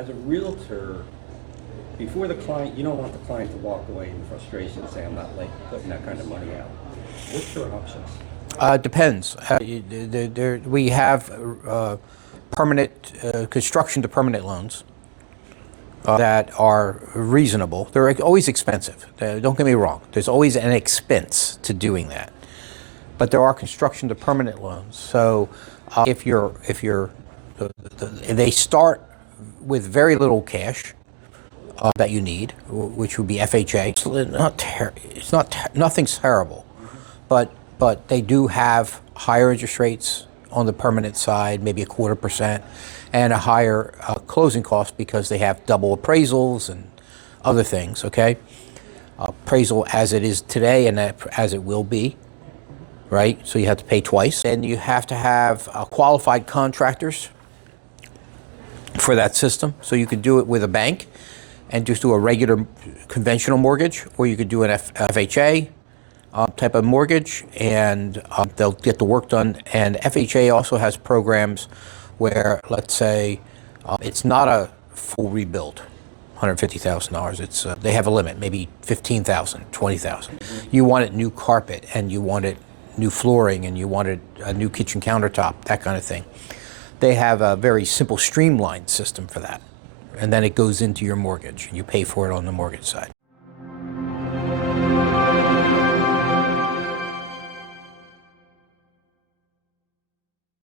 As a realtor, before the client, you don't want the client to walk away in frustration and say, I'm not like putting that kind of money out. What's your options? Depends. We have permanent construction to permanent loans that are reasonable. They're always expensive. Don't get me wrong. There's always an expense to doing that. But there are construction to permanent loans. So if they start with very little cash that you need, which would be FHA. Nothing's terrible, but they do have higher interest rates on the permanent side, maybe 0.25%, and a higher closing cost because they have double appraisals and other things. Okay, appraisal as it is today and as it will be. Right, so you have to pay twice, and you have to have qualified contractors for that system. So you could do it with a bank and just do a regular conventional mortgage, or you could do an FHA type of mortgage, and they'll get the work done. And FHA also has programs where, let's say, it's not a full rebuild, $150,000. It's they have a limit, maybe $15,000, $20,000. You want it new carpet, and you want it new flooring, and you wanted a new kitchen countertop, that kind of thing. They have a very simple streamlined system for that. And then it goes into your mortgage. You pay for it on the mortgage side.